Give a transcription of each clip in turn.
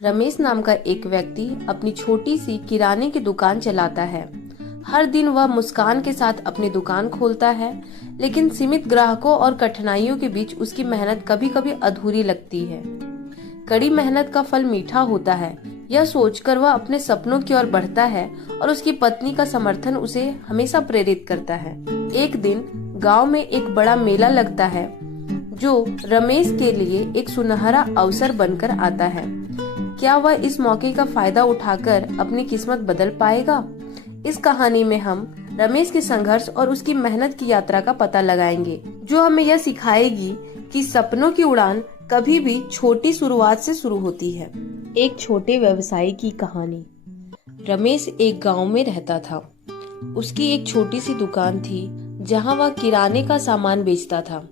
रमेश नाम का एक व्यक्ति अपनी छोटी सी किराने की दुकान चलाता है। हर दिन वह मुस्कान के साथ अपनी दुकान खोलता है, लेकिन सीमित ग्राहकों और कठिनाइयों के बीच उसकी मेहनत कभी कभी अधूरी लगती है। कड़ी मेहनत का फल मीठा होता है, यह सोचकर वह अपने सपनों की ओर बढ़ता है और उसकी पत्नी का समर्थन उसे हमेशा प्रेरित करता है। एक दिन गांव में एक बड़ा मेला लगता है, जो रमेश के लिए एक सुनहरा अवसर बनकर आता है। क्या वह इस मौके का फायदा उठाकर अपनी किस्मत बदल पाएगा? इस कहानी में हम रमेश के संघर्ष और उसकी मेहनत की यात्रा का पता लगाएंगे, जो हमें यह सिखाएगी कि सपनों की उड़ान कभी भी छोटी शुरुआत से शुरू होती है। एक छोटे व्यवसायी की कहानी। रमेश एक गांव में रहता था। उसकी एक छोटी सी दुकान थी, जहां वह किराने का सामान बेचता था।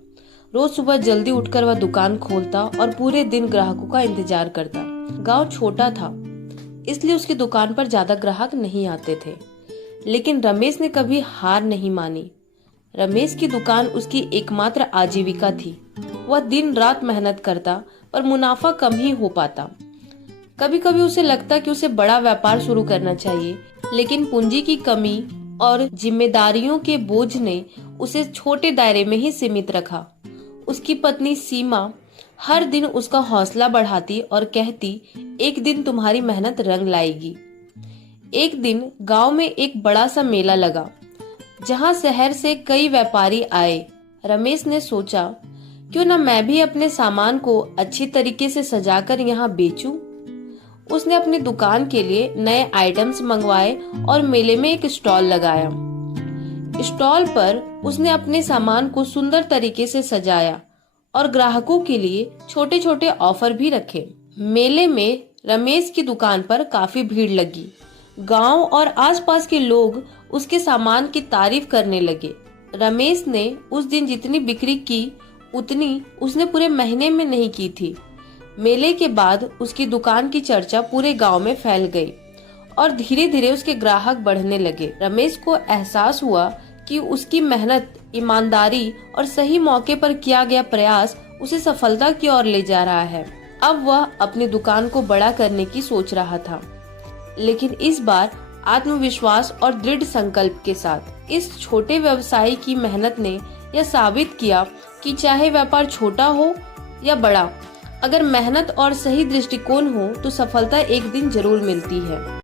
रोज सुबह जल्दी उठकर वह दुकान खोलता और पूरे दिन ग्राहकों का इंतजार करता। गांव छोटा था, इसलिए उसकी दुकान पर ज्यादा ग्राहक नहीं आते थे, लेकिन रमेश ने कभी हार नहीं मानी। रमेश की दुकान उसकी एकमात्र आजीविका थी। वह दिन रात मेहनत करता, पर मुनाफा कम ही हो पाता। कभी कभी उसे लगता कि उसे बड़ा व्यापार शुरू करना चाहिए, लेकिन पूंजी की कमी और जिम्मेदारियों के बोझ ने उसे छोटे दायरे में ही सीमित रखा। उसकी पत्नी सीमा हर दिन उसका हौसला बढ़ाती और कहती, एक दिन तुम्हारी मेहनत रंग लाएगी। एक दिन गांव में एक बड़ा सा मेला लगा, जहां शहर से कई व्यापारी आए। रमेश ने सोचा, क्यों न मैं भी अपने सामान को अच्छी तरीके से सजाकर यहाँ बेचूं। उसने अपनी दुकान के लिए नए आइटम्स मंगवाए और मेले में एक स्टॉल लगाया। स्टॉल पर उसने अपने सामान को सुंदर तरीके से सजाया और ग्राहकों के लिए छोटे छोटे ऑफर भी रखे। मेले में रमेश की दुकान पर काफी भीड़ लगी। गांव और आसपास के लोग उसके सामान की तारीफ करने लगे। रमेश ने उस दिन जितनी बिक्री की, उतनी उसने पूरे महीने में नहीं की थी। मेले के बाद उसकी दुकान की चर्चा पूरे गांव में फैल गई और धीरे धीरे उसके ग्राहक बढ़ने लगे। रमेश को एहसास हुआ कि उसकी मेहनत, ईमानदारी और सही मौके पर किया गया प्रयास उसे सफलता की ओर ले जा रहा है। अब वह अपनी दुकान को बड़ा करने की सोच रहा था, लेकिन इस बार आत्मविश्वास और दृढ़ संकल्प के साथ। इस छोटे व्यवसायी की मेहनत ने यह साबित किया कि चाहे व्यापार छोटा हो या बड़ा, अगर मेहनत और सही दृष्टिकोण हो तो सफलता एक दिन जरूर मिलती है।